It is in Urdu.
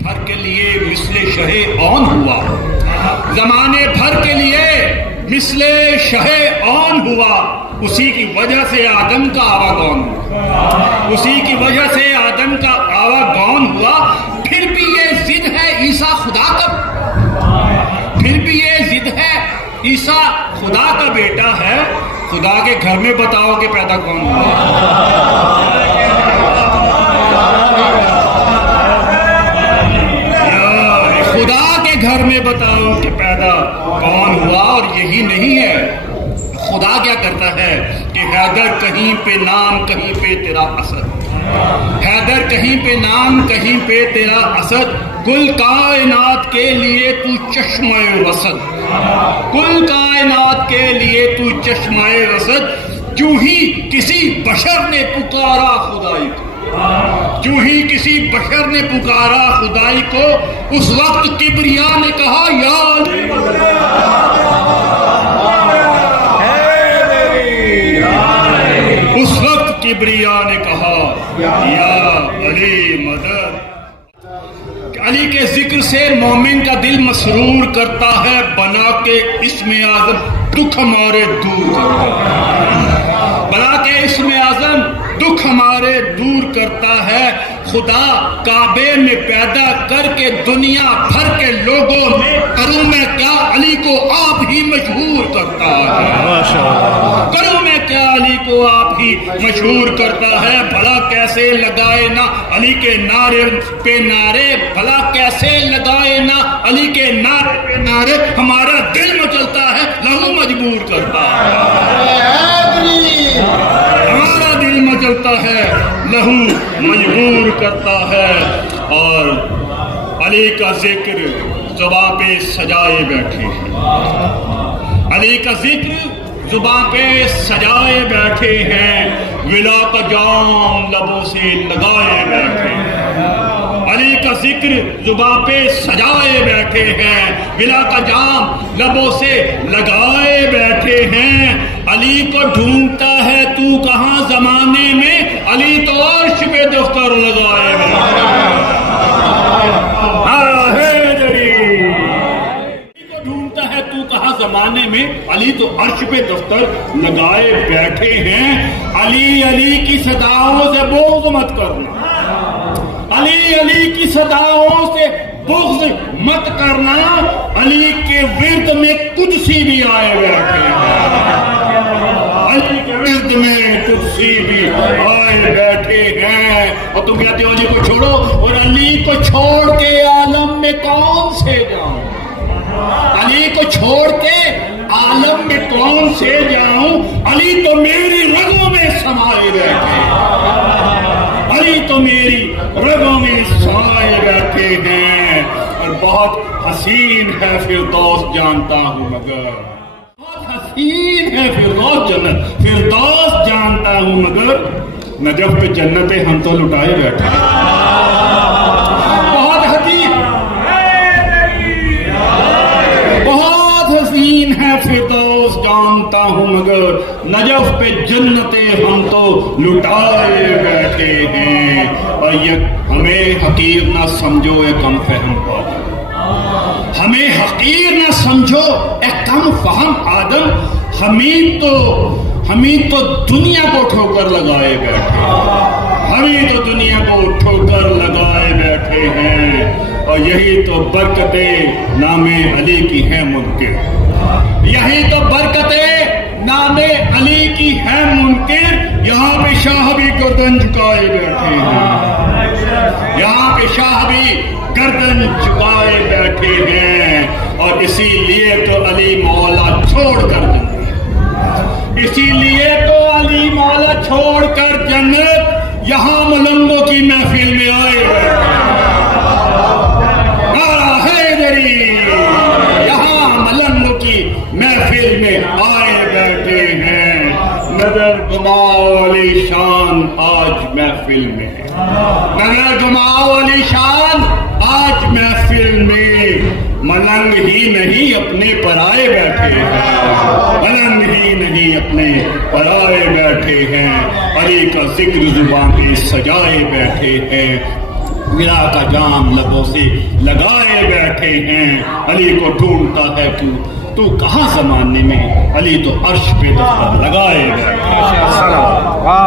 بھر کے لیے مثل شہ اون ہوا، زمانے بھر کے لیے مثل شہ اون ہوا، اسی کی وجہ سے آدم کا آواگون ہوا، اسی کی وجہ سے آدم کا آواگون ہوا۔ پھر بھی یہ ضد ہے عیسیٰ خدا کا، پھر بھی یہ ضد ہے عیسیٰ خدا کا بیٹا ہے۔ خدا کے گھر میں بتاؤ کہ پیدا کون ہوا؟ خدا کے گھر میں بتاؤ کہ پیدا کون ہوا؟ اور یہی نہیں ہے، خدا کیا کرتا ہے کہ حیدر کہیں پہ نام کہیں پہ تیرا اسد، حیدر کہیں پہ نام کہیں پہ تیرا اسد، کل کائنات کے لیے تو چشمہ رصد، کل کائنات کے لیے تو چشمہ رصد۔ جو ہی کسی بشر نے پکارا خدائی کو، جو ہی کسی بشر نے پکارا خدائی کو، اس وقت کبریا نے کہا یا علی، اس وقت کبریا نے کہا یا علی مدد۔ علی کے ذکر سے مومن کا دل مسرور کرتا ہے، بنا کے اسم اعظم دکھ ہمارے دور کرتا ہے، بنا کے اسم اعظم دکھ ہمارے دور کرتا ہے۔ خدا کعبے میں پیدا کر کے دنیا بھر کے لوگوں میں کروں میں کیا، علی کو آپ ہی مشہور کرتا ہے، کروں میں کیا، علی کو آپ ہی مشہور کرتا ہے۔ بھلا کیسے لگائے نہ علی کے نعرے پہ نعرے، بھلا کیسے لگائے نہ علی کے نعرے پہ نعرے، ہمارا دل مچلتا ہے، لہو مجبور کرتا ہے، ہمارا دل مچلتا ہے، لہو مجبور کرتا ہے۔ اور علی کا ذکر زباں پہ سجائے بیٹھے ہیں، علی کا ذکر زباں پہ سجائے بیٹھے ہیں، ولا کا جام لبوں سے لگائے بیٹھے ہیں، علی کا ذکر زباں پہ سجائے بیٹھے ہیں، ولا کا جام لبوں سے لگائے بیٹھے ہیں۔ علی کو ڈھونڈتا ہے تو کہاں زمانے میں، علی تو عرش پہ دفتر لگائے بیٹھے ہیں۔ زمانے میں علی تو عرش پہ دفتر لگائے بیٹھے ہیں۔ علی علی کی صداؤں سے بغض مت کرنا، علی علی کی صداؤں سے بغض مت کرنا، علی کے ورد میں قدسی بھی آئے بیٹھے ہیں، علی کے ورد میں قدسی بھی آئے بیٹھے ہیں۔ اور تم کہتے ہو علی کو چھوڑو، اور علی کو چھوڑ کے عالم میں کون سے جاؤں، علی کو چھوڑ کے عالم میں کون سے جاؤں، علی تو میری رگوں میں سمائے بیٹھے، علی تو میری رگوں میں سمائے بیٹھے ہیں۔ اور بہت حسین ہے فردوس جانتا ہوں مگر، بہت حسین ہے فردوس جنت، فردوس جانتا ہوں مگر، نجف پہ جنتیں ہم تو لٹائے بیٹھے ہیں۔ فردوس جانتا ہوں مگر، نجف پہ جنتیں ہم تو لٹائے بیٹھے ہیں۔ اور یہ ہمیں حقیر نہ سمجھو اے کم فہم آدم، ہمیں حقیر نہ سمجھو اے کم فہم آدم، ہمیں تو دنیا کو ٹھوکر لگائے بیٹھے، ہمیں تو دنیا کو ٹھوکر لگائے بیٹھے ہیں۔ اور یہی تو برکتیں نام علی کی ہے منکر، یہی تو برکتیں نام علی کی ہے منکر۔ یہاں پہ شاہ بھی گردن جھکائے بیٹھے ہیں، یہاں پہ شاہ بھی گردن جھکائے بیٹھے ہیں۔ اور اسی لیے تو علی مولا چھوڑ کر جنت، اسی لیے تو علی مولا چھوڑ کر جنت یہاں ملنگوں کی محفل میں آئے بیٹھے ہیں۔ یہاں ملنگوں کی محفل میں آئے بیٹھے ہیں۔ نظر گماؤ علی شان آج محفل میں، نظر گماؤ علی شان آج محفل میں۔ ملنگ ہی نہیں اپنے پرائے بیٹھے ہیں، ملنگ ہی نہیں اپنے پرائے بیٹھے ہیں۔ علی کا ذکر زبان پہ سجائے بیٹھے ہیں، میرا کا جام لبوں سے لگائے بیٹھے ہیں، علی کو ڈھونڈتا ہے تو کہاں زمانے میں، علی تو عرش پہ دفتر لگائے بیٹھے ہیں۔